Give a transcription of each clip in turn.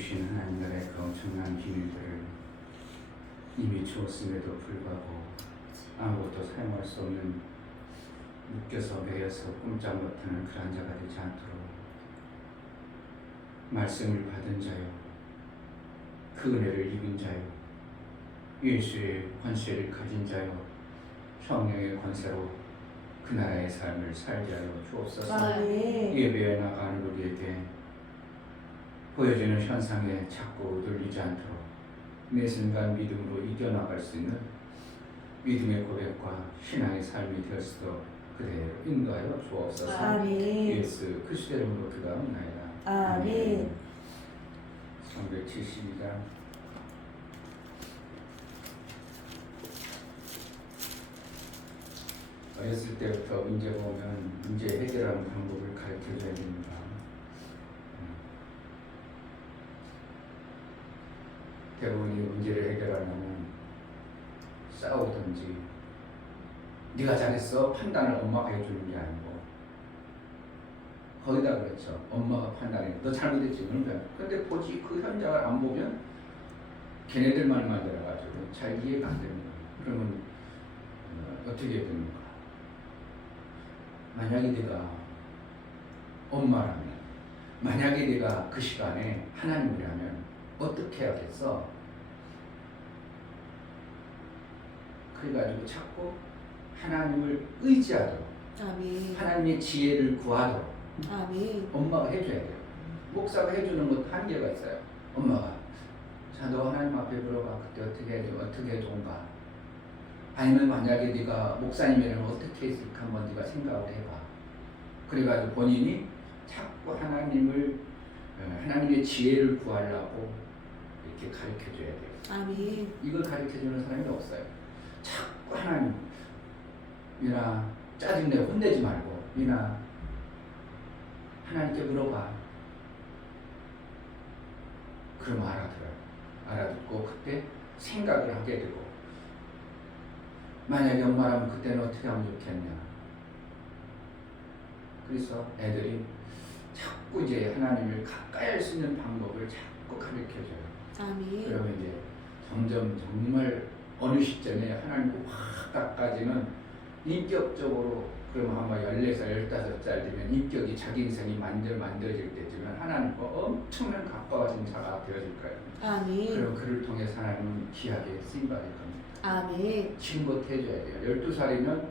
주신 하나님 나라의 그 엄청난 비밀들을 이미 주었음에도 불구하고 아무것도 사용할 수 없는 묶여서 매여서 꼼짝 못하는 그런 자가 되지 않도록 말씀을 받은 자요, 그 은혜를 입은 자요, 예수의 권세를 가진 자요, 성령의 권세로 그 나라의 삶을 살게 하여 주옵소서. 예배에 나가는 우리에게 보여지는 현상에 자꾸 눌리지 않도록 매 순간 믿음으로 이겨나갈 수 있는 믿음의 고백과 신앙의 삶이 될 수도 그대로 인도하여 주옵소서. 아멘. 예수 그리스도의 이름으로 기도합니다. 아멘. 372장 어렸을 때부터 문제 보면 문제 해결하는 방법을 가르쳐줘야 됩니다. 대부분이 문제를 해결하려면 싸우든지 네가 잘했어 판단을 엄마가 해주는 게 아니고 거기다 그렇죠. 엄마가 판단해. 너 잘못했지. 그러니까 근데 보지 그 현장을 안 보면 걔네들만 만들어가지고 잘 이해가 안 되는 거예요. 그러면 어떻게 됩니까? 만약에 네가 엄마라면, 만약에 네가 그 시간에 하나님이라면 어떻게 해야겠어? 그래가지고 자꾸 하나님을 의지하도록, 아멘. 하나님의 지혜를 구하도록 아멘. 엄마가 해줘야 돼요. 목사가 해주는 것도 한계가 있어요. 엄마가 자, 너 하나님 앞에 물어봐. 그때 어떻게 해야 돼? 어떻게 해야 좋은가? 아니면 만약에 네가 목사님이라면 어떻게 했을까 한번 네가 생각을 해봐. 그래가지고 본인이 자꾸 하나님의 지혜를 구하려고 이렇게 가르쳐줘야 돼요. 아멘. 이걸 가르쳐주는 사람이 없어요. 자꾸 하나님, 미나 짜증내 혼내지 말고 미나 하나님께 물어봐. 그럼 알아들어요. 알아듣고 그때 생각을 하게 되고, 만약에 엄마라면 그때는 어떻게 하면 좋겠냐. 그래서 애들이 자꾸 이제 하나님을 가까이 할 수 있는 방법을 자꾸 가르쳐줘요. 아멘. 그러면 이제 점점 정말 어느 시점에 하나님과 확 가까워지는 인격적으로, 그러면 아마 14살, 15살 되면 인격이 자기 인생이 만들어질 때쯤은 하나님과 엄청난 가까워진 자가 되어질 거예요. 아멘. 그럼 그를 통해서 하나님은 귀하게 쓰임받을 겁니다. 아멘. 지금부터 해줘야 돼요. 12살이면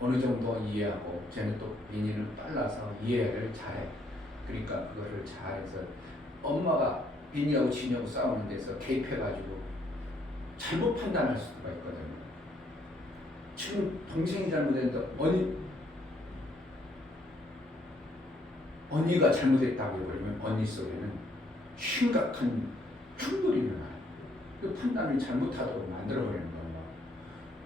어느 정도 이해하고, 쟤는 또 비니는 빨라서 이해를 잘해. 그러니까 그거를 잘해서 엄마가 비니하고 진이하고 싸우는 데서 개입해가지고 잘못 판단할 수가 있거든요. 지금 동생이 잘못했는데 언니가 잘못했다고 해버리면 언니 속에는 심각한 충돌이 일어나요. 그 판단을 잘못하도록 만들어버리는 거예요.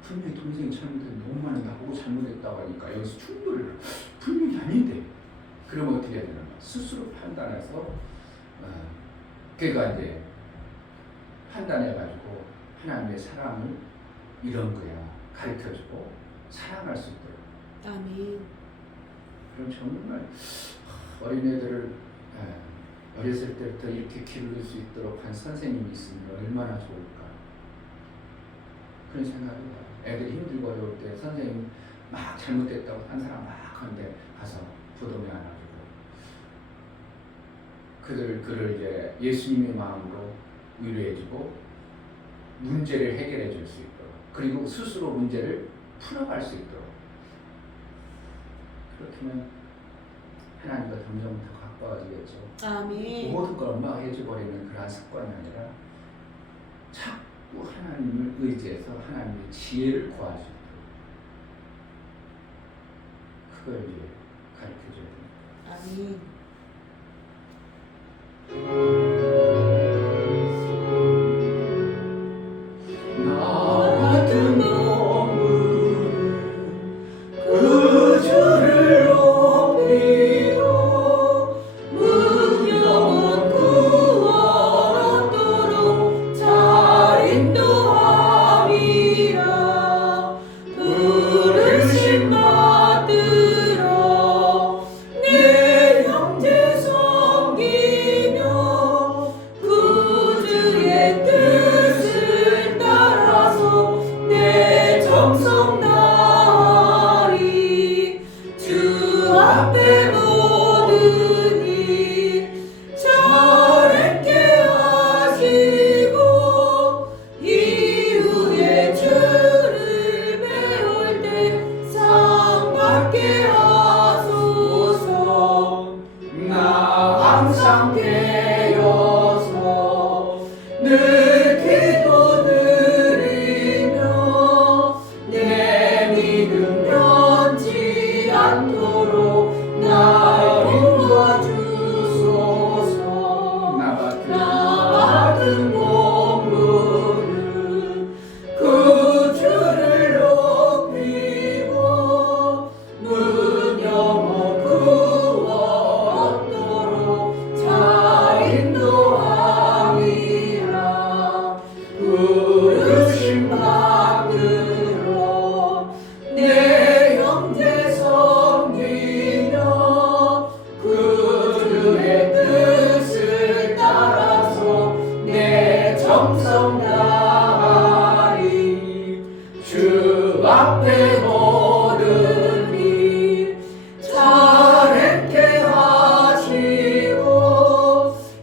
분명히 동생이 잘못했는데 엄마는 나보고 잘못했다고 하니까 여기서 충돌이 일어나요. 분명히 아닌데. 그러면 어떻게 해야 되나? 스스로 판단해서 걔가 이제 판단해가지고 하나님의 사랑을 이런 거야 가르쳐주고 사랑할 수 있도록. 아멘. 그럼 정말 어린애들을 어렸을 때부터 이렇게 기를 수 있도록 한 선생님이 있으면 얼마나 좋을까. 그런 생각이 나요. 애들이 힘들고 어려울 때 선생님 막 잘못됐다고 한 사람 막 하는데 가서 부동에 안아주고 그를 이제 예수님의 마음으로 위로해주고 문제를 해결해 줄 수 있도록, 그리고 스스로 문제를 풀어갈 수 있도록. 그렇다면 하나님과 점점 더 가까워지겠죠. 아멘. 모든 걸 엄마가 해줘버리는 그런 습관이 아니라 자꾸 하나님을 의지해서 하나님의 지혜를 구할 수 있도록 그걸 이제 가르쳐줘야 됩니다. 아멘. 부르심 받들어 내 영 깨어서 늘 기도드리며 내 믿음 변치 않도록 날 인도하주소서. 나 같은 몸부는 그 주를 높이고 무념 구원토록 잘 인도함이라. 부르심 받들어 내 형제 섬기며 그들의 뜻을 따라서 내 정성 다하리. 주 앞에 모든 일 잘했게 하시고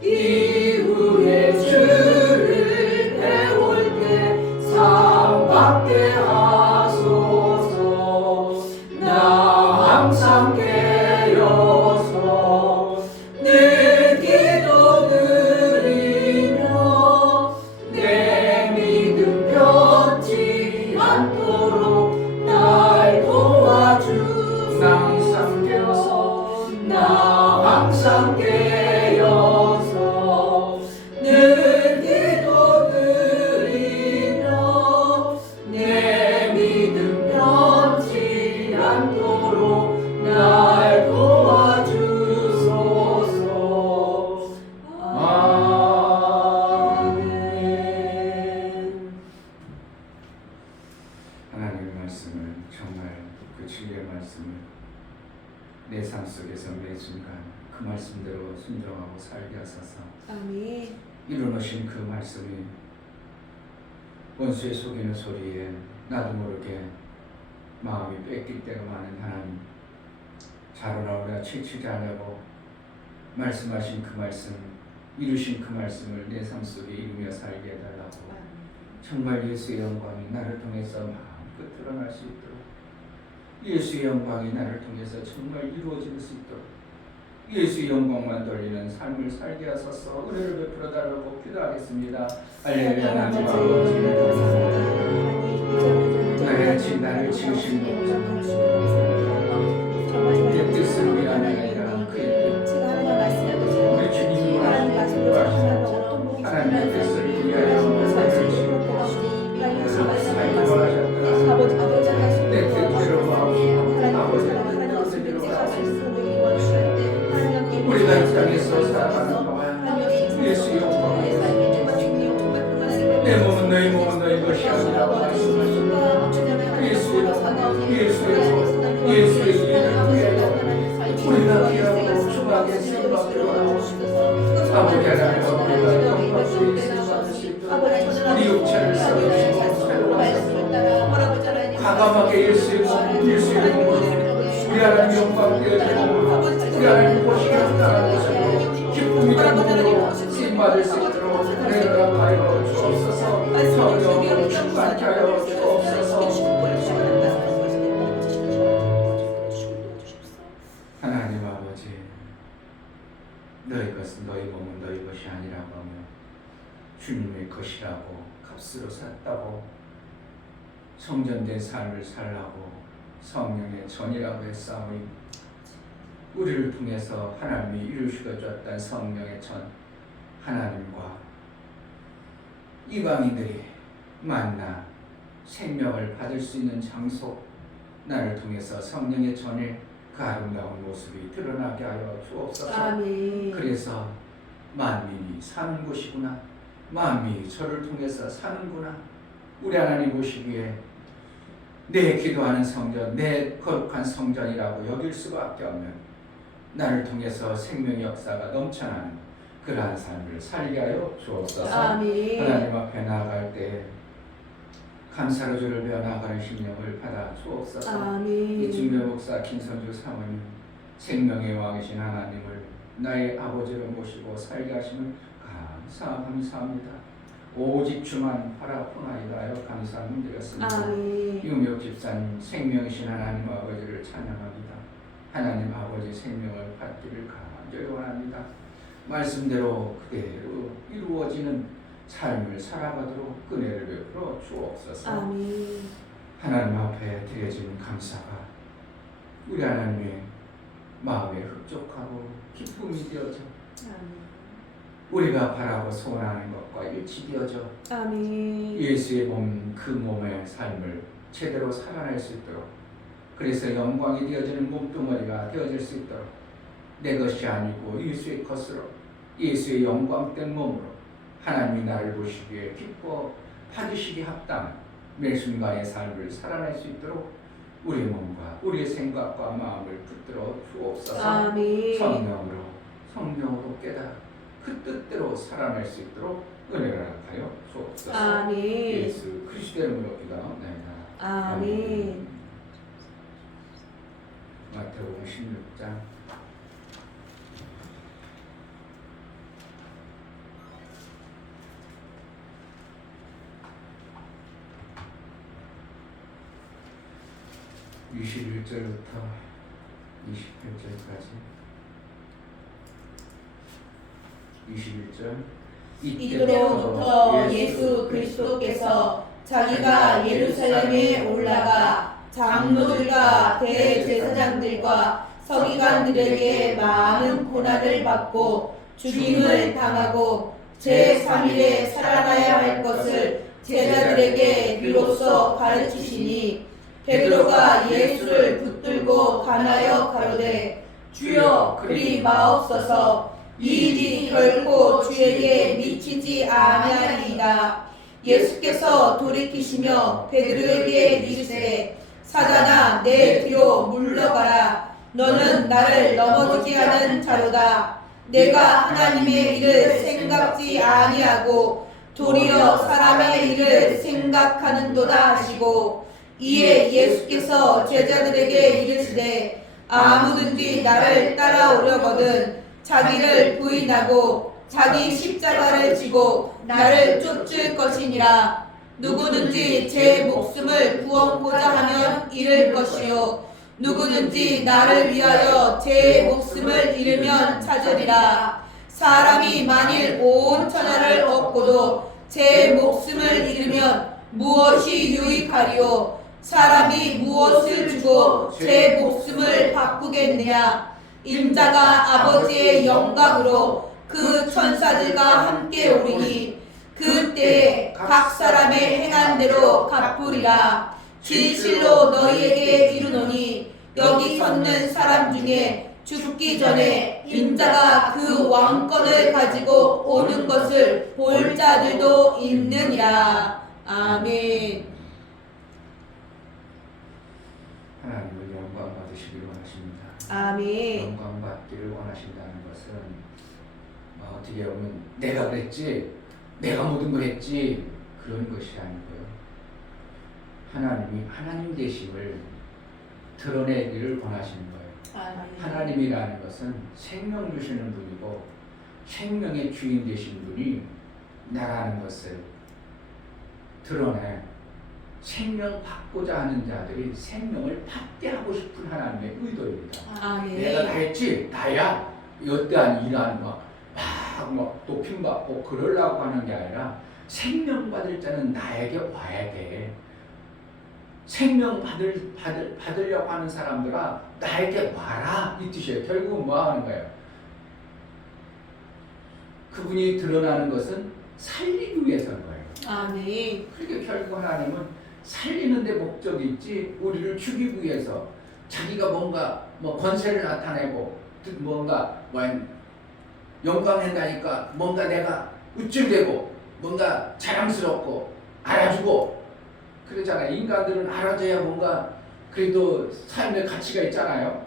이후에 주를 배울 때 상 받게 하소서. 나 항상 깨어서 늘 기도드리며 내 믿음 변치 않도록 날 도와주소서. 나 항상 깨어서 늘 기도드리며 내 믿음 변치 않도록 날 도와주소서. 아멘. 하나님의 말씀을 정말 그 진리의 말씀을 내 삶 속에서 매 순간 그 말씀대로 순종하고 살게 하소서. 아멘. 이루어진 그 말씀이 원수의 속이는 소리에 나도 모르게 마음이 뺏길 때가 많은 하나님, 자라나오라 치치지 않으고 말씀하신 그 말씀, 이루신 그 말씀을 내 삶 속에 이루며 살게 해달라고. 정말 예수의 영광이 나를 통해서 마음껏 드러날 수 있도록, 예수의 영광이 나를 통해서 정말 이루어질 수 있도록 예수의 영광만 돌리는 삶을 살게 하소서. 은혜를 베풀어 달라고 기도하겠습니다. 할렐루야. 하나님 아버지, 나의 지 나를 지으신 분, 내 뜻을 위하는 아니라 그의 뜻, 우리 주님이 원하시는 하나님의 뜻을 위하여 나를 지으시고 삶을 원하셨구나. 내 뜻대로 아버지의 뜻대로 우리가 이 땅에서 살아가는 동안 예수의 영광을 내 몸은 너희 몸은 너희 것이 아니라고 말씀하십니다. 예수의 일을 위하여 우리가 귀하고 충하게 쓰임받도록 아버지 하나님, 우리가 영광 속에 쓰임받을 수 있도록 우리 육체를 세우시고 새로운 과감하게 예수의 영광, 우리 하나님 영광 되어지고 우리 하나님 보시기를 따라 보시고 기쁨이 담으로 쓰임받을 수 있도록 은혜를 하여 주옵소서. 성령으로 충만케 하여 주옵소서. 하나님 아버지, 너희 것은 너희 몸은 너희 것이 아니라고 하며 주님의 것이라고 값으로 샀다고 성전된 삶을 살라고 성령의 전이라고 했사오니 우리를 통해서 하나님이 이루시고 줬던 성령의 전, 하나님과 이방인들이 만나 생명을 받을 수 있는 장소, 나를 통해서 성령의 전의 그 아름다운 모습이 드러나게 하여 주옵소서. 아멘. 그래서 만민이 사는 곳이구나, 만민이 저를 통해서 사는구나. 우리 하나님 보시기에 내 기도하는 성전, 내 거룩한 성전이라고 여길 수밖에 없는, 나를 통해서 생명의 역사가 넘쳐나는 그러한 삶을 살게 하여 주옵소서. 아멘. 하나님 앞에 나아갈 때 감사로 주를 배워 나아가는 심령을 받아 주옵소서. 아멘. 이중배 목사 김선주 사모님, 생명의 왕이신 하나님을 나의 아버지로 모시고 살게 하심을 감사합니다. 오직 주만 바라보나이다 하여 감사함을 드렸습니다. 아멘. 유명 집사님, 생명이신 하나님 아버지를 찬양합니다. 하나님 아버지 생명을 받기를 간절히 원합니다. 말씀대로 그대로 이루어지는 삶을 살아가도록 은혜를 베풀어 주옵소서. 아멘. 하나님 앞에 드려지는 감사가 우리 하나님의 마음에 흡족하고 기쁨이 되어져 우리가 바라고 소원하는 것과 일치되어져 아멘. 예수의 몸 그 몸의 삶을 제대로 살아낼 수 있도록, 그래서 영광이 되어지는 몸뚱어리가 되어질 수 있도록 내 것이 아니고 예수의 것으로 예수의 영광된 몸으로 하나님이 나를 보시기에 기뻐 받으시기 합당한 매 순간의 삶을 살아낼 수 있도록 우리의 몸과 우리의 생각과 마음을 붙들어 주옵소서. 아멘. 성령으로 깨달아 그 뜻대로 살아낼 수 있도록 은혜를 하여 주옵소서. 아멘. 예수 그리스도의 이름으로 기도하옵나이다. 아멘. 마태복음 16장 21절부터 28절까지 21절 이때로부터 예수 그리스도께서 자기가 예루살렘에 올라가 장로들과 대제사장들과 서기관들에게 많은 고난을 받고 죽임을 당하고 제3일에 살아나야 할 것을 제자들에게 비로소 가르치시니 베드로가 예수를 붙들고 간하여 가로되 주여 그리 마옵소서 이 일이 결코 주에게 미치지 아니하리이다. 예수께서 돌이키시며 베드로에게 이르시되 사단아 내 뒤로 물러가라. 너는 나를 넘어지게 하는 자로다. 내가 하나님의 일을 생각지 아니하고 도리어 사람의 일을 생각하는도다 하시고, 이에 예수께서 제자들에게 이르시되 아무든지 나를 따라오려거든 자기를 부인하고 자기 십자가를 지고 나를 쫓을 것이니라. 누구든지 제 목숨을 구원고자 하면 잃을 것이요 누구든지 나를 위하여 제 목숨을 잃으면 찾으리라. 사람이 만일 온 천하를 얻고도 제 목숨을 잃으면 무엇이 유익하리요? 사람이 무엇을 주고 제 목숨을 바꾸겠느냐? 인자가 아버지의 영광으로 그 천사들과 함께 오리니 그때에 각 사람의 행한 대로 갚으리라. 진실로 너희에게 이르노니 여기 섰는 사람 중에 죽기 전에 인자가 그 왕권을 가지고 오는 것을 볼 자들도 있느니라. 아멘. 하나님을 영광 받으시기를 원하십니다. 아멘. 영광 받기를 원하신다는 것은 어떻게 보면 내가 그랬지, 내가 모든 걸 했지 그런 것이 아니고요. 하나님이 하나님 되심을 드러내기를 원하시는 거예요. 아멘. 하나님이라는 것은 생명 주시는 분이고 생명의 주인 되신 분이 나라는 것을 드러내 생명 받고자 하는 자들이 생명을 받게 하고 싶은 하나님의 의도입니다. 아멘. 내가 다 했지, 나야 여태한 일한 막 높임 받고 그러려고 하는 게 아니라 생명 받을 자는 나에게 와야 돼. 생명 받으려고 하는 사람들아 나에게 와라 이 뜻이에요. 결국은 뭐 하는 거예요? 그분이 드러나는 것은 살리기 위해서인 거예요. 아멘. 그렇게 결국 하나님은 살리는 데 목적이 있지 우리를 죽이기 위해서 자기가 뭔가 권세를 나타내고 뭔가 영광한다니까 뭔가 내가 우쭐대고 뭔가 자랑스럽고 알아주고 그러잖아요. 인간들은 알아줘야 뭔가 그래도 삶의 가치가 있잖아요.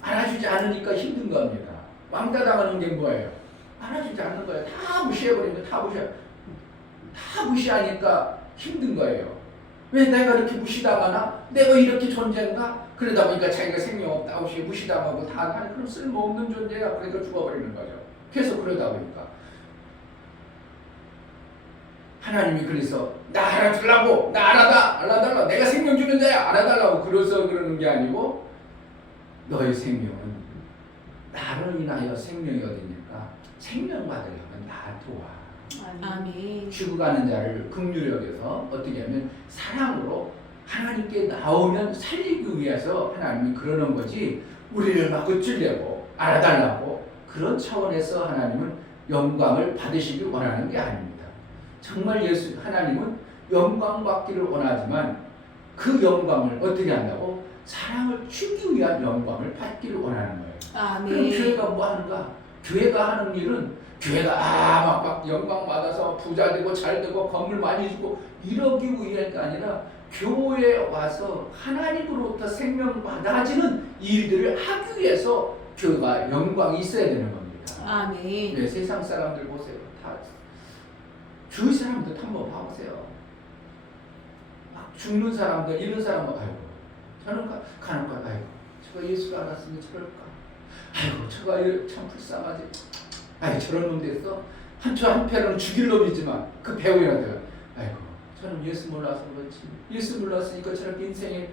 알아주지 않으니까 힘든 겁니다. 왕따 당하는 게 뭐예요? 알아주지 않는 거예요. 다 무시해버리면 다 무시하니까 힘든 거예요. 왜 내가 이렇게 무시당하나? 내가 이렇게 존재인가? 그러다 보니까 자기가 생명 없다고 무시당하고 다 하는 그런 쓸모없는 존재야. 그러니까 죽어버리는 거죠. 계속 그러다 보니까 하나님이 그래서 나 알아주려고, 나 알아달라고, 내가 생명 주는 자야 알아달라고 그래서 그러는 게 아니고 너의 생명은 나를 인하여 생명이 얻으니까 생명 받으려면 나 도와. 아멘. 죽어가는 자를 긍휼히 여겨서 어떻게 하면 사랑으로 하나님께 나오면 살리기 위해서 하나님이 그러는 거지, 우리를 막 끄질려고 알아달라고 그런 차원에서 하나님은 영광을 받으시길 원하는 게 아닙니다. 정말 하나님은 영광 받기를 원하지만 그 영광을 어떻게 한다고? 사랑을 주기 위한 영광을 받기를 원하는 거예요. 그럼 아멘. 교회가 뭐 하는가? 교회가 하는 일은 교회가 막 영광 받아서 부자 되고 잘 되고 건물 많이 주고 이러기 위해가 아니라 교회에 와서 하나님으로부터 생명 받아지는 일들을 하기 위해서 교회가 영광이 있어야 되는 겁니다. 아멘. 네, 세상 사람들 보세요. 다 주위 사람들 한번 봐보세요. 막 죽는 사람들, 이런 사람들, 아이고 저는 가는 거야. 아이고 저가 예수가 알았으면 저럴까. 아이고 저가 참 불쌍하지. 아이 저런 놈 됐어. 한편으로는 죽일 놈이지만 그 배우라도 아이고 저는 예수 몰라서 그렇지. 예수 몰랐으니까 저렇게 인생에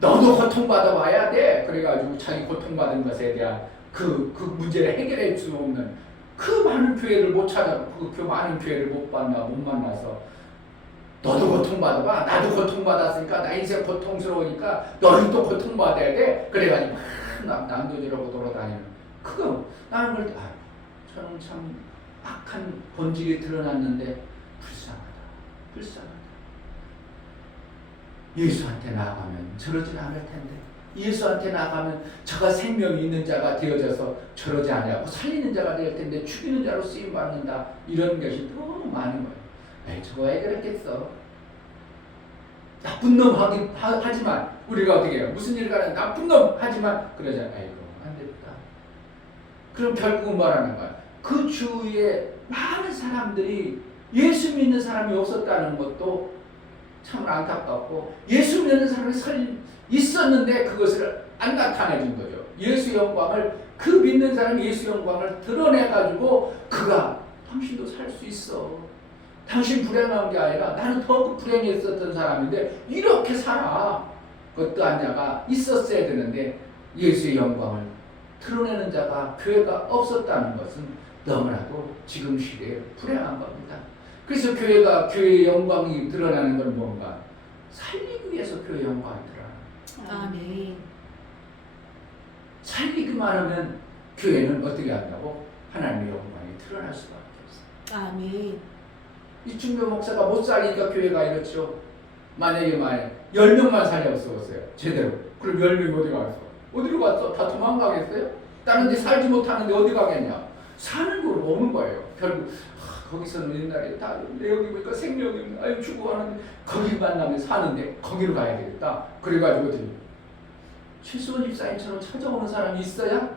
너도 고통받아 와야 돼. 그래가지고 자기 고통받은 것에 대한 그 문제를 해결해 수 없는 그 많은 교회를 못 찾아, 그 많은 교회를 못 만나서 너도 고통받아봐. 나도 고통받았으니까 나 인생 고통스러우니까 너는 또 고통받아야 돼. 그래가지고 막 난도질하고 돌아다니는 그거 나는 볼 때 저는 참 악한 본질이 드러났는데 불쌍하다. 예수한테 나아가면 저러진 않을 텐데, 예수한테 나아가면 저가 생명이 있는 자가 되어져서 저러지 않냐고 살리는 자가 될 텐데 죽이는 자로 쓰임 받는다. 이런 것이 너무 많은 거예요. 에이 저거 왜 그랬겠어. 나쁜 놈 하지만 우리가 어떻게 해요? 무슨 일 가는 나쁜 놈 하지만 그러잖아요. 아이고 안 됐다. 그럼 결국은 뭐라는 거야? 그 주위에 많은 사람들이 예수 믿는 사람이 없었다는 것도 참 안타깝고, 예수 믿는 사람이 있었는데 그것을 안 나타내 준 거죠. 예수 영광을, 그 믿는 사람이 예수 영광을 드러내가지고 그가 당신도 살 수 있어. 당신 불행한 게 아니라 나는 더 불행했었던 사람인데 이렇게 살아. 그것도 한 자가 있었어야 되는데 예수의 영광을 드러내는 자가 교회가 없었다는 것은 너무나도 지금 시대에 불행한 겁니다. 그래서 교회의 영광이 드러나는 건 뭔가? 살리기 위해서 교회 영광이 드러나는. 아멘. 살리기만 하면 교회는 어떻게 한다고? 하나님의 영광이 드러날 수밖에 없어요. 아멘. 이충배 목사가 못 살리니까 교회가 이렇죠. 만약에 10명만 살렸어요. 제대로. 그럼 10명이 어디 갔어? 어디로 갔어? 다 도망가겠어요? 다른 데 살지 못하는데 어디 가겠냐? 사는 곳으로 오는 거예요. 결국 거기서는 옛날에 다 여기 보니까 생명이 아유 죽어가는데 거기 만나면 사는데 거기로 가야 되겠다. 그래가지고 어떻게 최수원 집사님처럼 찾아오는 사람이 있어야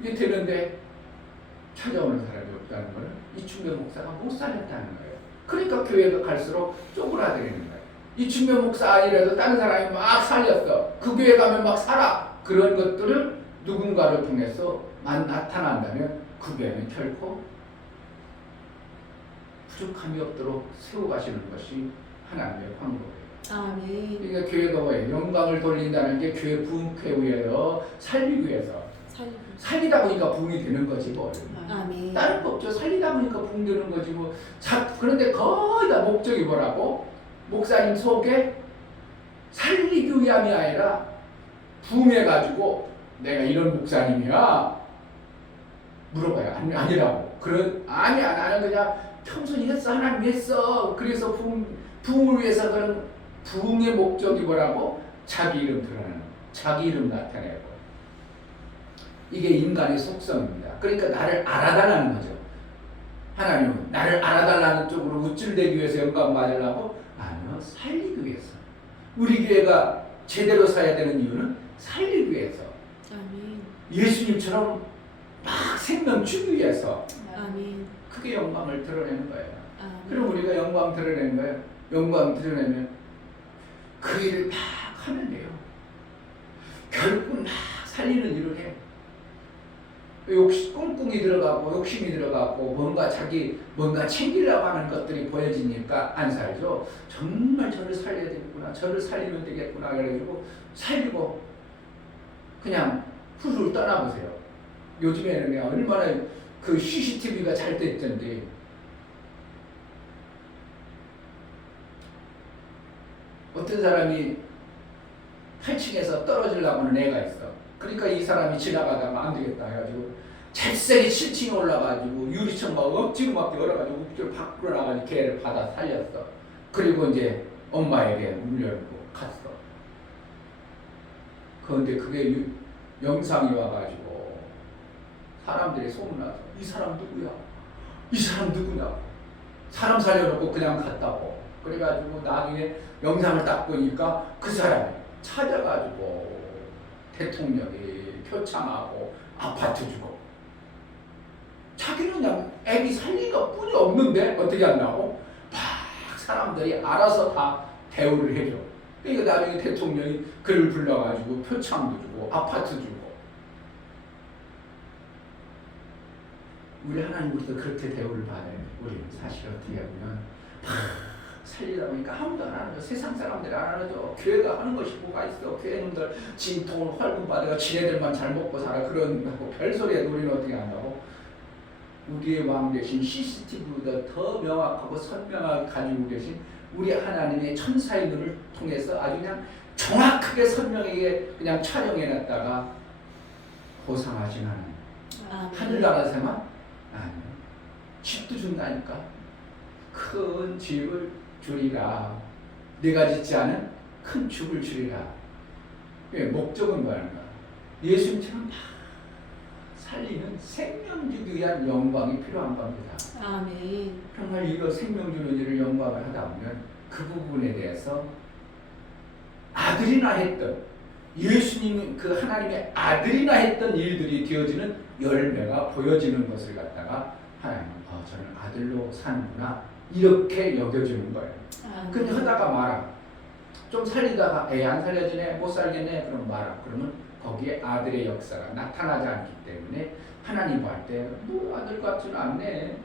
이게 되는데 찾아오는 사람이 없다는 걸 이충배 목사가 못 살렸다는 거예요. 그러니까 교회가 갈수록 쪼그라들는 거예요. 이충배 목사 아니라도 다른 사람이 막 살렸어. 그 교회 가면 막 살아. 그런 것들을 누군가를 통해서 나타난다면 그 교회는 결코 부족함이 없도록 세워가시는 것이 하나님의 방법이에요. 아멘. 그러니까 교회가 뭐예요? 영광을 돌린다는 게 교회 부흥회 위해서 살리기 위해서 살리다 보니까 부흥이 되는 거지 뭐. 아멘. 다른 거 없죠. 살리다 보니까 부흥되는 거지 뭐. 그런데 거의 다 목적이 뭐라고? 목사님 속에 살리기 위함이 아니라 부흥해가지고 내가 이런 목사님이야 물어봐요. 아니라고. 아니야 나는 그냥 평소에 했어. 하나님 했어. 그래서 부흥을 위해서 그런 부흥의 목적이 뭐라고? 자기 이름 드러내는 거. 자기 이름 나타내고. 이게 인간의 속성입니다. 그러니까 나를 알아달라는 거죠. 하나님은 나를 알아달라는 쪽으로 우쭐대기 위해서 영광 받으려고? 아니요. 살리기 위해서. 우리 교회가 제대로 사야 되는 이유는 살리기 위해서. 아멘. 예수님처럼 막 생명 주기 위해서. 아멘. 그게 영광을 드러내는 거예요. 아멘. 그럼 우리가 영광 드러내는 거예요. 영광 드러내면 그 일을 막 하면 돼요. 결국 막 살리는 일을 해요. 꿍꿍이 들어가고 욕심이 들어가고 뭔가 챙기려고 하는 것들이 보여지니까 안 살죠. 정말 저를 살려야 되겠구나. 저를 살리면 되겠구나. 그래가지고 살리고 그냥 훌훌 떠나보세요. 요즘에는 얼마나 그 CCTV가 잘 됐던데 어떤 사람이 8층에서 떨어지려고는 애가 있어. 그러니까 이 사람이 지나가다가 안 되겠다 해가지고 잽싸게 7층에 올라가지고 유리창 막 억지로 막 열어가지고 억지로 밖으로 나가지고 걔를 받아 살렸어. 그리고 이제 엄마에게 문 열고 갔어. 그런데 그게 영상이 와가지고 사람들이 소문나서 이 사람 누구야? 이 사람 누구냐? 사람 살려놓고 그냥 갔다고. 그래가지고 나중에 영상을 딱 보니까 그 사람이 찾아가지고 대통령이 표창하고 아파트 주고 자기는 그냥 애기 살린 것 뿐이 없는데 어떻게 한다고? 막 사람들이 알아서 다 대우를 해줘. 그러니까 나중에 대통령이 그를 불러가지고 표창도 주고 아파트 주고. 우리 하나님으로부터 그렇게 대우를 받아요. 우리는 사실 어떻게 하면 살리다 보니까 아무도 안 하는 거. 세상 사람들이 안 하는 거. 교회가 하는 것이 뭐가 있어. 교회놈들 지 돈을 활금 받아가 지네들만 잘 먹고 살아. 그런 별소리에 우리는 어떻게 한다고? 우리의 왕 대신 CCTV보다 더 명확하고 선명하게 가지고 계신 우리 하나님의 천사의 눈을 통해서 아주 그냥 정확하게 선명하게 그냥 촬영해놨다가 보상하진 않아요. 하늘나라 생활? 아니요. 집도 준다니까. 큰 집을 주리라. 내가 짓지 않은 큰 축을 주리라. 목적은 뭐라는 거야? 예수님처럼 다 살리는 생명 주기 위한 영광이 필요한 겁니다. 아멘. 정말 이거 생명 주는 일을 영광을 하다 보면 그 부분에 대해서 아들이나 했던 예수님 그 하나님의 아들이나 했던 일들이 되어지는 열매가 보여지는 것을 갖다가 하나님 저는 아들로 사는구나 이렇게 여겨지는 거예요. 근데 하다가 말아. 좀 살리다가 안 살려지네 못 살겠네 그럼 말아. 그러면 거기에 아들의 역사가 나타나지 않기 때문에 하나님 볼 때 뭐 아들 같지는 않네.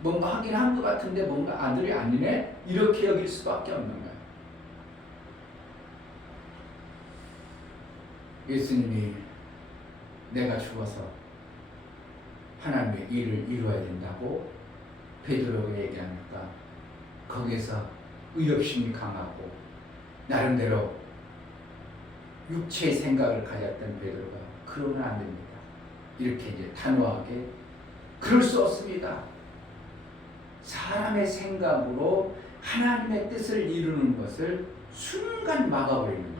뭔가 하긴 한 것 같은데 뭔가 아들이 아니네. 이렇게 여길 수밖에 없는 거예요. 예수님이 내가 죽어서 하나님의 일을 이루어야 된다고 베드로가 얘기하니까 거기에서 의협심이 강하고 나름대로 육체의 생각을 가졌던 베드로가 그러면 안 됩니다. 이렇게 이제 단호하게 그럴 수 없습니다. 사람의 생각으로 하나님의 뜻을 이루는 것을 순간 막아버리는 거예요.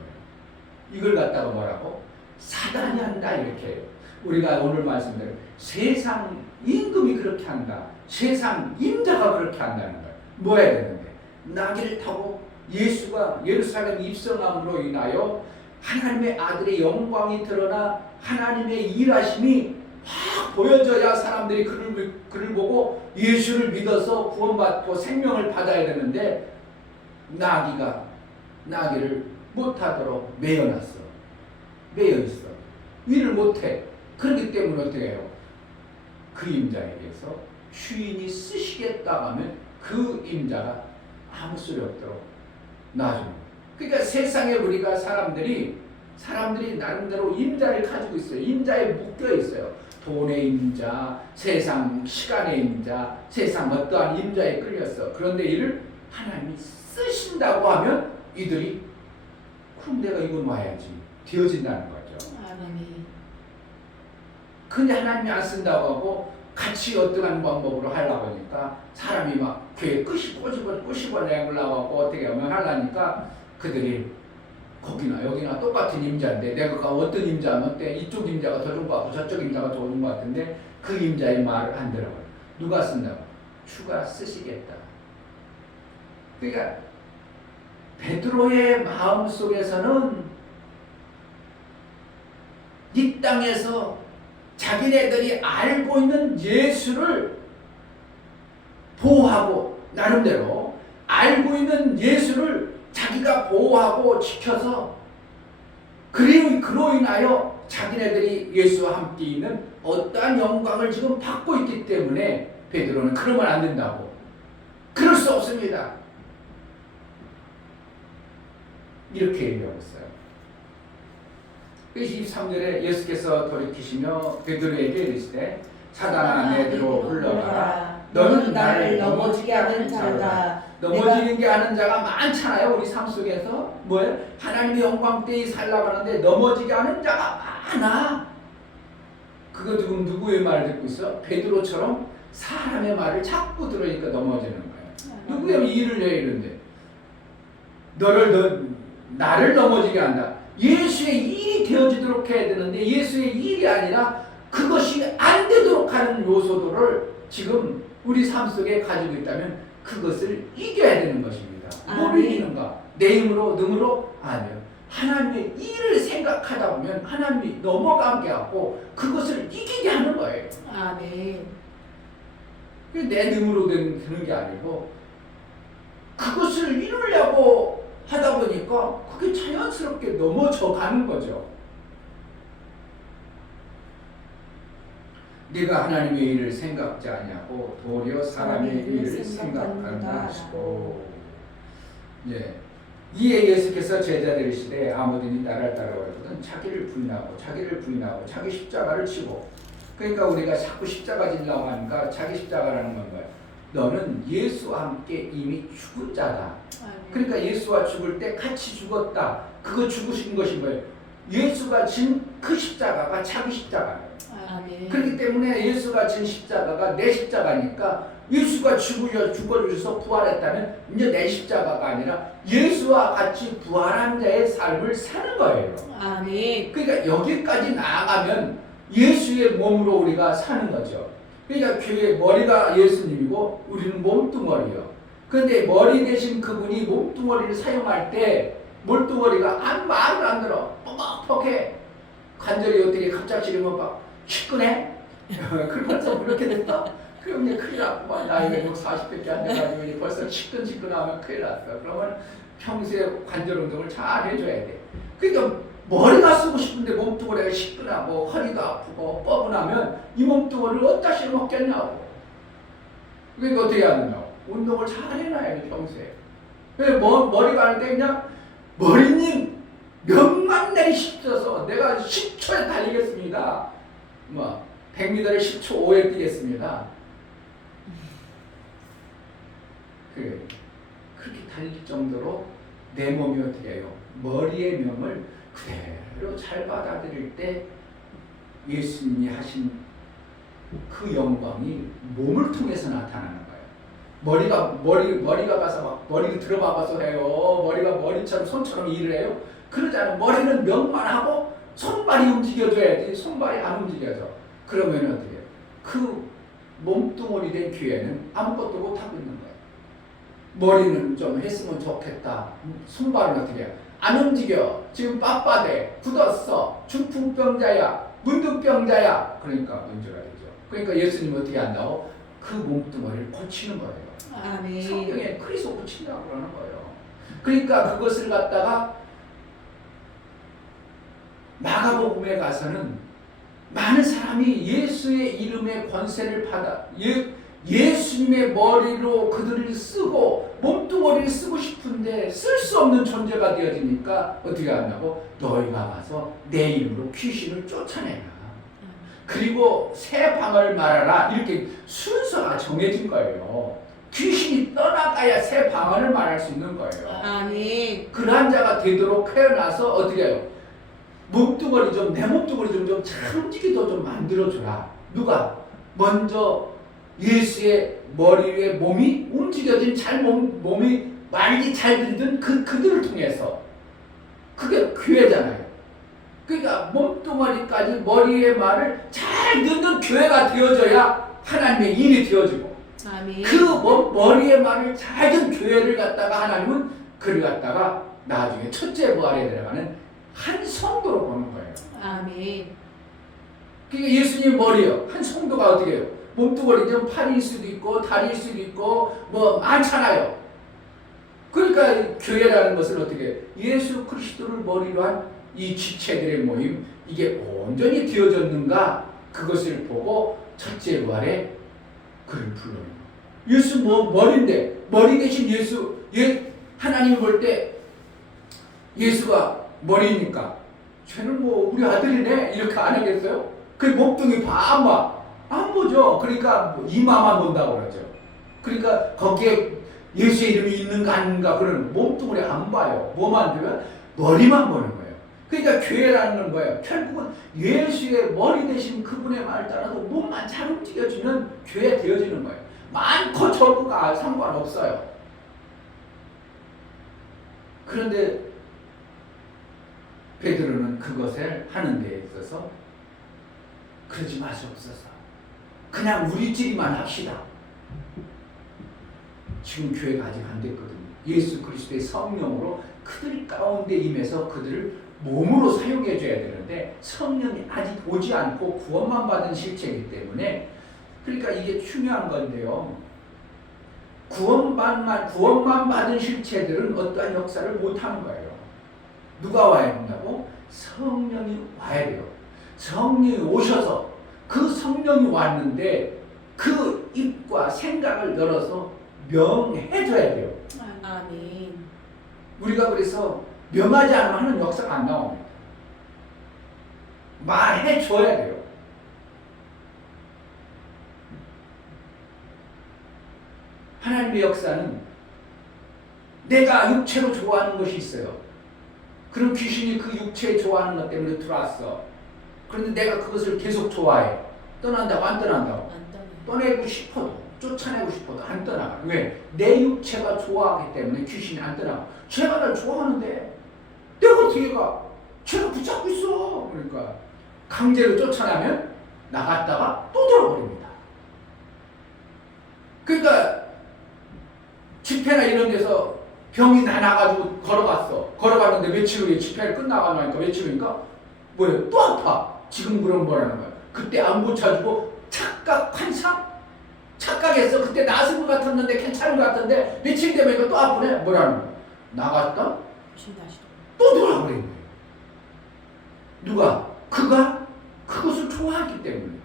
이걸 갖다가 뭐라고? 사단이 한다 이렇게 해요. 우리가 오늘 말씀대로 세상 임금이 그렇게 한다. 세상 임자가 그렇게 한다는 거예요. 뭐 해야 되는데? 나귀를 타고 예수가 예루살렘 입성함으로 인하여 하나님의 아들의 영광이 드러나 하나님의 일하심이 확 보여져야 사람들이 그를 보고 예수를 믿어서 구원받고 생명을 받아야 되는데 나귀를 못하도록 매여놨어. 매여있어. 일을 못해. 그렇기 때문에 어떻게 해요? 그 임자에게서 주인이 쓰시겠다 하면 그 임자가 아무 소리 없도록 놔주는 거예요. 그러니까 세상에 우리가 사람들이 나름대로 임자를 가지고 있어요. 임자에 묶여 있어요. 돈의 임자, 세상 시간의 임자, 세상 어떠한 임자에 끌렸어. 그런데 이를 하나님이 쓰신다고 하면 이들이 그럼 내가 이거 놔야지 되어진다는 거죠. 아멘. 근데 하나님이 안 쓴다고 하고 같이 어떠한 방법으로 하려고 하니까 사람이 막 교회 꼬시고 내려고 하고 어떻게 하면 하려니까 그들이 거기나 여기나 똑같은 임자인데 내가 어떤 임자면 때 이쪽 임자가 더 좋은 것 같고 저쪽 임자가 더 좋은 것 같은데 그 임자의 말을 안 들어요. 누가 쓴다고? 주가 쓰시겠다. 그러니까 베드로의 마음속에서는 이 땅에서 자기네들이 알고 있는 예수를 보호하고 나름대로 알고 있는 예수를 자기가 보호하고 지켜서 그로 인하여 자기네들이 예수와 함께 있는 어떠한 영광을 지금 받고 있기 때문에 베드로는 그러면 안 된다고. 그럴 수 없습니다. 이렇게 얘기하고 있어요. 23절에 예수께서 돌이키시며 베드로에게 이르시되 사단아 내게로 물러가라. 너는 나를 넘어지게 하는 자로다. 넘어지는 게 하는 자가 많잖아요. 우리 삶 속에서 뭐예요? 하나님의 영광 때에 살아가는데 넘어지게 하는 자가 많아. 그거 지금 누구의 말을 듣고 있어? 베드로처럼 사람의 말을 자꾸 들으니까 넘어지는 거예요. 누구의 일을 해 이런데 나를 넘어지게 한다. 예수의 일이 되어지도록 해야 되는데 예수의 일이 아니라 그것이 안 되도록 하는 요소들을 지금 우리 삶 속에 가지고 있다면 그것을 이겨야 되는 것입니다. 뭘 이기는가? 내 힘으로 능으로? 아니요. 하나님의 일을 생각하다 보면 하나님이 넘어가게 하고 그것을 이기게 하는 거예요. 아멘. 내 능으로 되는 게 아니고 그것을 이루려고 하다 보니까 그게 자연스럽게 넘어져 가는 거죠. 네가 하나님의 일을 생각지 아니하고 도리어 사람의 일을 생각한다 하시고, 예. 이에 예수께서 제자들이 시되 아무든지 나를 따라오거든 자기를 부인하고 자기 십자가를 지고. 그러니까 우리가 자꾸 십자가 지려고 하니까 자기 십자가라는 건 뭐예요? 너는 예수와 함께 이미 죽은 자다. 그러니까 예수와 죽을 때 같이 죽었다. 그거 죽으신 것이 뭐예요? 예수가 진 그 십자가가 자기 십자가예요. 아멘. 그렇기 때문에 예수가 진 십자가가 내 십자가니까 예수가 죽어주셔서 부활했다면 이제 내 십자가가 아니라 예수와 같이 부활한 자의 삶을 사는 거예요. 아멘. 그러니까 여기까지 나아가면 예수의 몸으로 우리가 사는 거죠. 그러니까 교회 머리가 예수님이고 우리는 몸뚱어리요. 그런데 머리 대신 그분이 몸뚱어리를 사용할 때 몸뚱어리가 말을 안 들어. 뻑뻑해. 관절이 어떻게 갑작스러우면 막 시끄네? 그러면서 그렇게 됐다? 그럼 이제 큰일 났구만. 나이가 40밖에 안 돼가지고 벌써 시끈시끈하면 큰일 났어. 그러면 평소에 관절 운동을 잘 해줘야 돼. 그러니까 머리가 쓰고 싶은데 몸뚱어리가 시끈하고 허리가 아프고 뻐근하면 이 몸뚱어리를 어디다 실어먹겠냐고. 그러니까 어떻게 해야 되냐고. 운동을 잘 해놔야 돼 평소에. 머리가 할 때 그냥 머리님 몇만 내리십시오. 내가 10초에 달리겠습니다. 100m를 10초 5에 뛰겠습니다. 그렇게 달릴 정도로 내 몸이 어떻게 해요? 머리의 명을 그대로 잘 받아들일 때 예수님이 하신 그 영광이 몸을 통해서 나타나는 거예요. 머리가 가서 막 머리를 들어봐서 해요. 머리가 머리처럼 손처럼 일을 해요. 그러잖아요. 머리는 명만 하고 손발이 움직여줘야지. 손발이 안 움직여져. 그러면 어떻게 해요? 그 몸뚱어리 된 교회는 아무것도 못하고 있는 거예요. 머리는 좀 했으면 좋겠다. 손발은 어떻게 해요? 안 움직여. 지금 빳빳해. 굳었어. 중풍병자야. 문득병자야. 그러니까 문제가 되죠. 그러니까 예수님 어떻게 한다고? 그 몸뚱어리를 고치는 거예요. 아멘. 성경에 그리스도 고친다고 그러는 거예요. 그러니까 그것을 갖다가 마가복음에 가서는 많은 사람이 예수의 이름의 권세를 받아 예수님의 머리로 그들을 쓰고 몸뚱어리를 쓰고 싶은데 쓸 수 없는 존재가 되어지니까 어떻게 하냐고? 너희가 가서 내 이름으로 귀신을 쫓아내라. 그리고 새 방을 말하라. 이렇게 순서가 정해진 거예요. 귀신이 떠나가야 새 방언을 말할 수 있는 거예요. 아멘. 그러한 자가 되도록 태어나서 어떻게 해요? 몸뚱어리 내 몸뚱어리 좀 잘 움직이도록 좀 만들어주라. 누가? 먼저 예수의 머리 위에 몸이 움직여진 몸이 말이 잘 들던 그들을 통해서. 그게 교회잖아요. 그러니까 몸뚱어리까지 머리의 말을 잘 듣는 교회가 되어져야 하나님의 일이 되어지고, 아멘. 그 머리의 말을 잘 듣는 교회를 갖다가 하나님은 그를 갖다가 나중에 첫째 부활에 들어가는 한 성도로 보는 거예요. 아멘. 그러니까 예수님의 머리요. 한 성도가 어떻게 해요? 몸뚱어리는 팔일 수도 있고 다리일 수도 있고 많잖아요. 그러니까 교회라는 것은 어떻게 해요? 예수 그리스도를 머리로 한 이 지체들의 모임, 이게 온전히 되어졌는가? 그것을 보고 첫째 부활에 그를 불러요. 예수 머리인데 머리 대신 하나님이 볼 때 예수가 머리니까 쟤는 뭐 우리 아들이네 이렇게 안 하겠어요? 그 몸뚱이 안 봐. 안 보죠. 그러니까 뭐 이마만 본다고 그러죠. 그러니까 거기에 예수의 이름이 있는가 아닌가 그런 몸뚱이를 안 봐요. 뭐만 보면 머리만 보는 거예요. 그러니까 교회라는 건 뭐예요? 결국은 예수의 머리 대신 그분의 말 따라서 몸만 잘 움직여주면 교회 되어지는 거예요. 많고 적고가 상관없어요. 그런데 베드로는 그것을 하는 데 있어서 그러지 마시옵소서. 그냥 우리끼리만 합시다. 지금 교회가 아직 안 됐거든요. 예수 그리스도의 성령으로 그들 가운데 임해서 그들을 몸으로 사용해 줘야 되는데 성령이 아직 오지 않고 구원만 받은 실체이기 때문에 그러니까 이게 중요한 건데요. 구원만 받은 실체들은 어떠한 역사를 못 하는 거예요. 누가 와야 된다고? 성령이 와야 돼요. 성령이 오셔서 그 성령이 왔는데 그 입과 생각을 열어서 명해줘야 돼요. 아멘. 우리가 그래서 명하지 않으면 하는 역사가 안 나옵니다. 말해줘야 돼요. 하나님의 역사는 내가 육체로 좋아하는 것이 있어요. 그럼 귀신이 그 육체에 좋아하는 것 때문에 들어왔어. 그런데 내가 그것을 계속 좋아해. 떠난다고 안 떠난다고? 안 떠나. 떠내고 싶어도 쫓아내고 싶어도 안 떠나가. 왜? 내 육체가 좋아하기 때문에 귀신이 안 떠나가. 쟤가 날 좋아하는데 내가 어떻게 가? 쟤가 붙잡고 있어. 그러니까 강제로 쫓아내면 나갔다가 또 들어버립니다. 그러니까 집회나 이런 데서 병이 나가지고 걸어갔는데 며칠 후에 집회를 끝나고 나니까 며칠 후니까 뭐예요? 또 아파. 지금 그럼 뭐라는 거야? 그때 안 고쳐주고 착각했어. 그때 나은 것 같았는데 괜찮은 것 같은데 며칠 되면 또 아프네. 뭐라는 거야? 나갔다 귀신 다시 또 돌아버린 거예요. 누가? 그가 그것을 좋아했기 때문에.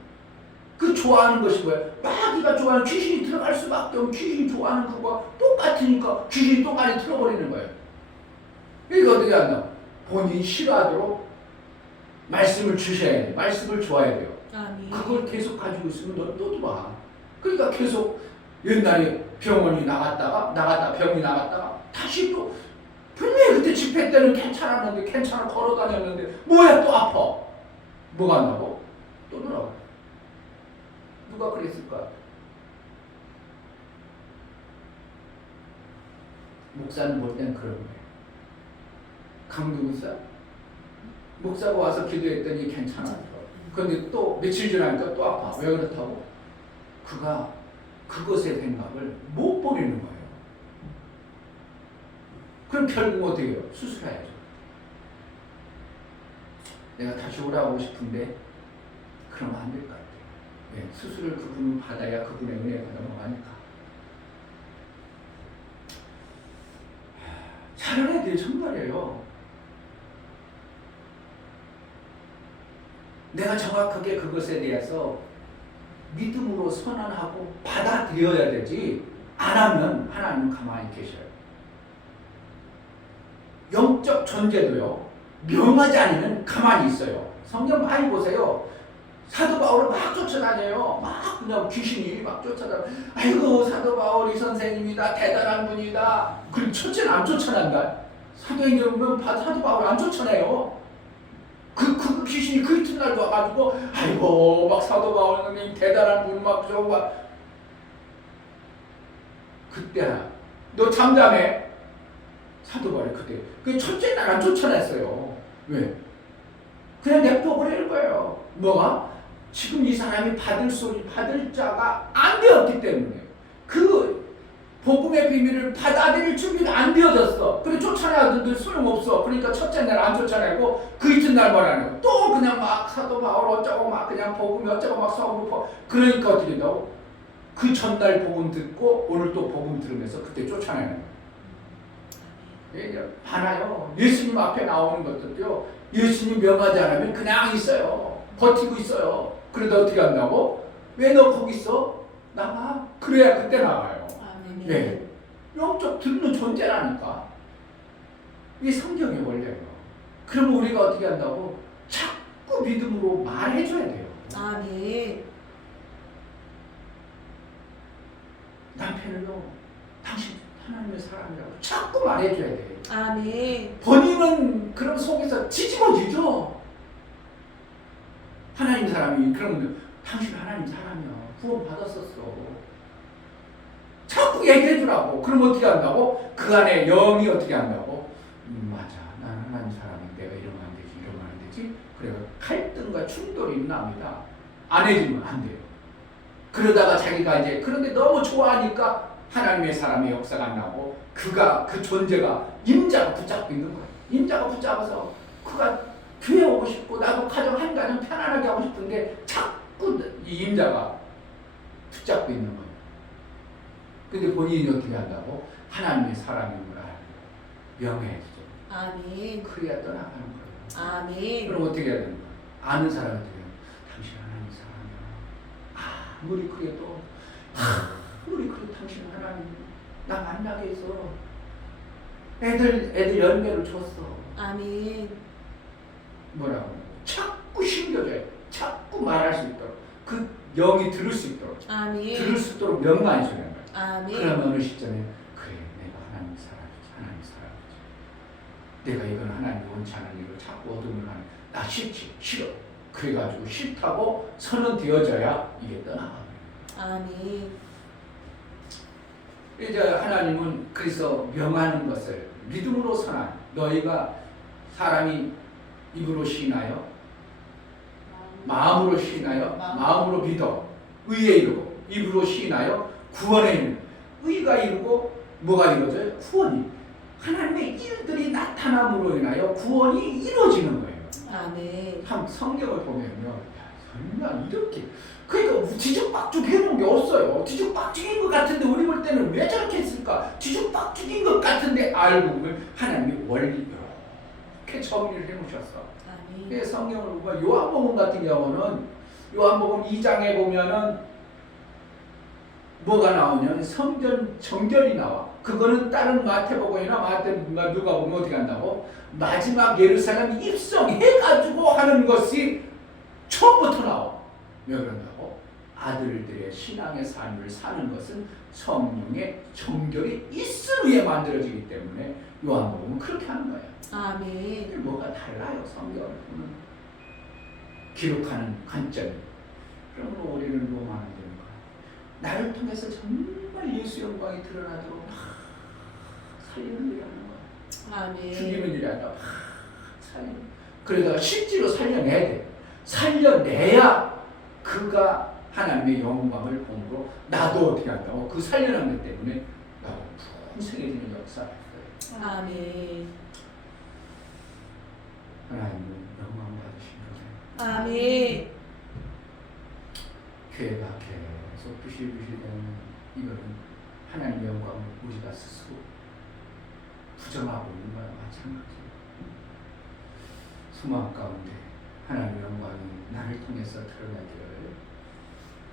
그 좋아하는 것이 뭐예요? 마귀가 좋아하는 귀신이 들어갈 수밖에 없는 귀신이 좋아하는 그거와 똑같으니까 귀신이 또 많이 틀어버리는 거예요. 이거 어떻게 한다? 본인이 싫어하도록 말씀을 주셔야 돼요. 말씀을 줘야 돼요. 아멘. 그걸 계속 가지고 있으면 넌 또 들어와. 그러니까 계속 옛날에 병원이 나갔다가 병이 나갔다가 다시 또 분명히 그때 집회 때는 괜찮았는데 걸어 다녔는데 뭐야 또 아파. 뭐가 한다고? 또 들어와. 누가 그랬을까? 목사는 볼 땐 그런 거예요. 강도 목사가 와서 기도했더니 괜찮아. 그런데 또 며칠 지나니까 또 아파. 왜 그렇다고? 그가 그것의 생각을 못 버리는 거예요. 그럼 결국 어떻게 해요? 수술해야죠. 내가 다시 오라고 싶은데 그러면 안 될 것 같아요. 네, 수술을 그분은 받아야 그분의 은혜가 넘어가니까. 잘하는 애들이 정말이에요. 내가 정확하게 그것에 대해서 믿음으로 선언하고 받아들여야 되지 안 하면 하나님은 가만히 계셔요. 영적 존재도요. 명하지 않으면 가만히 있어요. 성경 많이 보세요. 사도 바울을 막 쫓아다녀요. 막 그냥 귀신이 막 쫓아다녀요. 아이고 사도 바울이 선생님이다. 대단한 분이다. 그리고 첫째는 안 쫓아난다. 사도행전 보면 사도 바울 안 쫓아내요. 그 귀신이 그 이튿날도 와가지고 아이고 막 사도 바울 선생님 대단한 분 막 저거 막 그때 너 잠잠해. 사도 바울이 그때 그 첫째 날 안 쫓아냈어요. 왜? 그냥 냅둬버리는 거예요. 뭐가? 지금 이 사람이 받을 자가 안 되었기 때문에 그 복음의 비밀을 받아들일 준비가 안 되어졌어. 그래 쫓아내야들 소용없어. 그러니까 첫째 날 안 쫓아내고 그 이튿날 뭐라는 거야. 또 그냥 막 사도 바울 어쩌고 막 그냥 복음 어쩌고 막 써보고 그러니까 어떻게 된다고? 그 전날 복음 듣고 오늘 또 복음 들으면서 그때 쫓아내는 거야. 많아요. 예수님 앞에 나오는 것들도요. 예수님 명하지 않으면 그냥 있어요. 버티고 있어요. 그러다 어떻게 한다고? 왜 너 거기 있어? 나가. 그래야 그때 나가요. 아멘. 네. 영적 듣는 존재라니까. 이게 성경의 원리예요. 그러면 우리가 어떻게 한다고? 자꾸 믿음으로 말해줘야 돼요. 아멘. 남편을요, 당신 하나님의 사람이라고 자꾸 말해줘야 돼. 아멘. 본인은 그런 속에서 뒤집어지죠. 하나님 사람이 그러면 당신 하나님 사람이야. 구원 받았었어. 자꾸 얘기해 주라고. 그럼 어떻게 한다고? 그 안에 영이 어떻게 한다고? 맞아. 난 하나님 사람인데 내가 이러면 안 되지. 이러면 안 되지. 그래서 갈등과 충돌이 납니다. 안 해주면 안 돼요. 그러다가 자기가 이제 그런데 너무 좋아하니까 하나님의 사람의 역사가 안 나고 그 존재가 임자가 붙잡고 있는 거예요. 임자가 붙잡아서 그가 교회 오고 싶고 나도 가정 한 가정 편안하게 하고 싶은데 자꾸 이 임자가 붙잡고 있는 거예요. 근데 본인이 어떻게 한다고? 하나님의 사람인 걸 알고 명예해주죠. 아멘. 그래야 떠나가는 거예요. 아멘. 그럼 어떻게 해야 되는 거예요? 아는 사람한테 당신 하나님 사람이야. 아무리 그래도 아무리 그래도 당신 하나님 나 만나게 해서 애들 열매를 줬어. 아멘. 뭐라고? 자꾸 심겨줘야 돼. 자꾸 말할 수 있도록 그 영이 들을 수 있도록 아멘. 들을 수 있도록 명만이 줘야 돼. 아멘. 그러면 어느 시점에 그래 내가 하나님 사람이지 하나님 사람이지 내가 이건 하나님 원치 않은 일을 자꾸 얻으면 나 싫지 싫어 그래가지고 싫다고 선언되어져야 이게 떠나가요. 아멘. 이제 하나님은 그래서 명하는 것을 믿음으로 선한 너희가 사람이 입으로 시나요? 마음으로 시나요? 마음으로 믿어 의에 이르고 입으로 시나요? 구원에 이르고 의가 이루고 뭐가 이루어져요? 구원이 하나님의 일들이 나타남으로 인하여 구원이 이루어지는 거예요. 아멘. 참 성경을 보면요, 야, 설마 이렇게 그러니까 뒤죽박죽 해놓은 게 없어요. 뒤죽박죽인 것 같은데 우리 볼 때는 왜 저렇게 했을까? 뒤죽박죽인 것 같은데 알고 보면 하나님이 원리 이렇게 정리를 해놓으셨어. 아멘. 성경을 보면 요한복음 같은 경우는 요한복음 2장에 보면은 뭐가 나오냐면 성전 정결이 나와. 그거는 다른 마태복음이나 누가 보면 어떻게 한다고? 마지막 예루살렘 입성해가지고 하는 것이 처음부터 나와. 왜 그런다고? 아들들의 신앙의 삶을 사는 것은 성령의 정결이 있음 위에 만들어지기 때문에 요한복음은 그렇게 하는 거예요. 아멘. 이게 뭐가 달라요, 성경을 보면. 기록하는 관점이. 그러므로 우리는 뭐 하는 거야? 나를 통해서 정말 예수 영광이 드러나도록 살리는 일을 하는 거야. 아멘. 죽이는 일이 아니라 살리는. 그러다가 실제로 살려내야 돼. 살려내야 그가 하나님의 영광을 본으로 나도 어떻게 한다고? 그 살려낸 것 때문에 나도 풍성해지는 역사가 있어요. 아멘. 하나님은 영광 받으신 거예요. 아멘. 교회가 계속 부실부실되는 이거는 하나님의 영광을 우리가 스스로 부정하고 있는 거와 마찬가지예요. 소망 가운데 하나님의 영광이 나를 통해서 드러나기를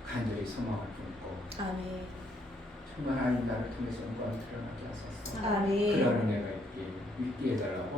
간절히 소망을 품고 아멘. 정말 하나님 나를 통해서 영광을 드러나게 하소서. 아멘. 그런 은혜가 있게 해달라고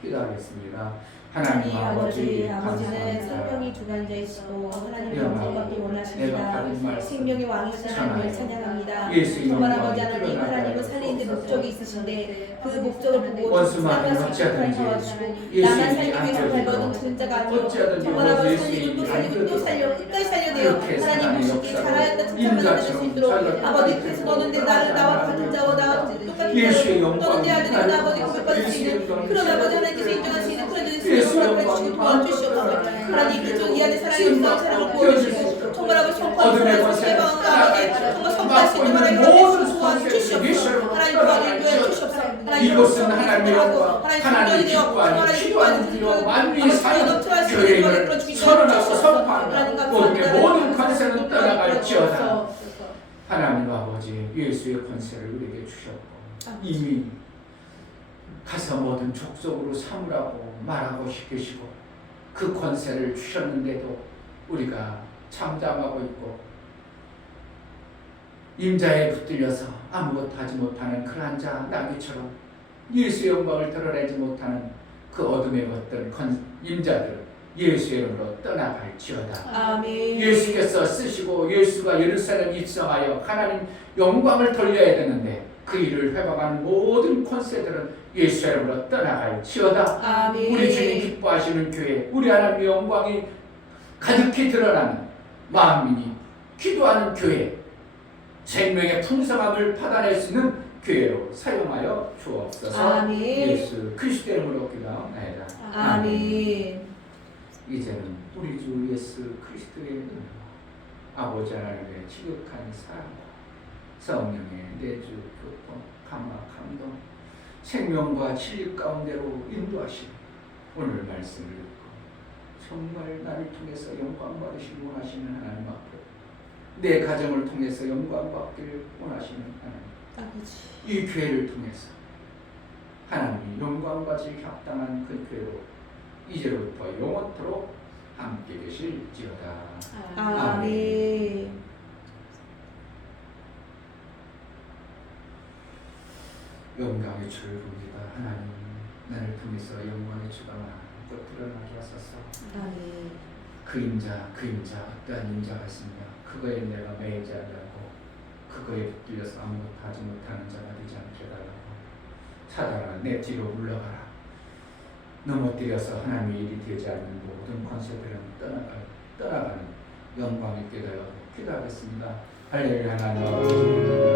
기도하겠습니다. 하나님 아버지, 아버지 아버지는 생명이 주관자이시고 하나님의 영광을 받기 원하십니다. 생명의 왕이신 하나님을 찬양합니다. 정말 아버지 하나님, 하나님은 살리는 데 목적이 있으신데 그 목적을 보고 사랑할 수 있도록 도와주시고 나만 살기 위해서 발버둥 치는 자가 아니요 정말 아버지 살리고 또 살리고 또 살려 끝까지 살려내요. 하나님 모시기 잘하였다 칭찬만 받을 수 있도록 아버지 그래서 너는 나와 같은 자와 나와 똑같은 자로 너는 내 아들이고 나 아버지 고백받을 수 있는 그런 아버지 하나님께서 인정할 수 있는 그런 영광을 주시고 도와주시옵소서. 하나님 그쪽 이 안에 사랑의 역사와 사랑을 보여주시고 정말 아버지 성과를 세방과 아버지 정말 성과할 수 있는 하나님 모든 도와주시옵소서. 하나님 도와주시옵소서. 이곳은 하나님의 영광, 하나님의 기뻐하는 기도하는 길로 만민이 사는 교회를 선언하고 선포한다. 모든 권세는 떠나갈지어다. 하나님 아버지 예수의 권세를 우리에게 주셨고 이미 가서 모든 족속으로 삼으라고 말하고 시키시고 그 권세를 주셨는데도 우리가 잠잠하고 있고 임자에 붙들려서 아무것도 하지 못하는 그러한 자 나귀처럼 예수의 영광을 드러내지 못하는 그 어둠에 걷던 임자들 예수의 이름으로 떠나갈지어다. 아멘. 예수께서 쓰시고 예수가 예루살렘 입성하여 하나님 영광을 돌려야 되는데 그 일을 회방하는 모든 권세들은 예수의 이름으로 떠나갈지어다. 아멘. 우리 주님 기뻐하시는 교회, 우리 하나님의 영광이 가득히 드러나는 만민이 기도하는 교회, 생명의 풍성함을 받아낼 수 있는 교회로 사용하여 주옵소서. 아멘. 예수 그리스도의 이름으로 기도하옵나이다. 아멘. 이제는 우리 주 예수 그리스도의 은혜와 아버지 하나님의 지극한 사랑과 성령의 내주 교통 감화 감동 생명과 진리 가운데로 인도하시는 오늘 말씀을 듣고 정말 나를 통해서 영광 받으시길 원하시는 하나님 앞에 내 가정을 통해서 영광 받기를 원하시는 하나님, 아버지. 이 교회를 통해서 하나님이 영광 받을 합당한 그 교회로 이제로부터 영원토록 함께 계실지어다. 아멘. 영광의 주를 봅니다. 하나님, 나를 통해서 영광의 주가 마음껏 드러나게 하소서. 아멘. 그 임자 어떠한 임자가 있으며 그거에 내가 매이지 않고 그거에 붙들려서 아무것도 하지 못하는 자가 되지 않게 해달라고. 사단아, 내 뒤로 물러가라. 넘어뜨려서 하나님의 일이 되지 않는 모든 권세들은 떠나가는 영광이 깨달아 기도하겠습니다. 할렐루야. 하나님 아버지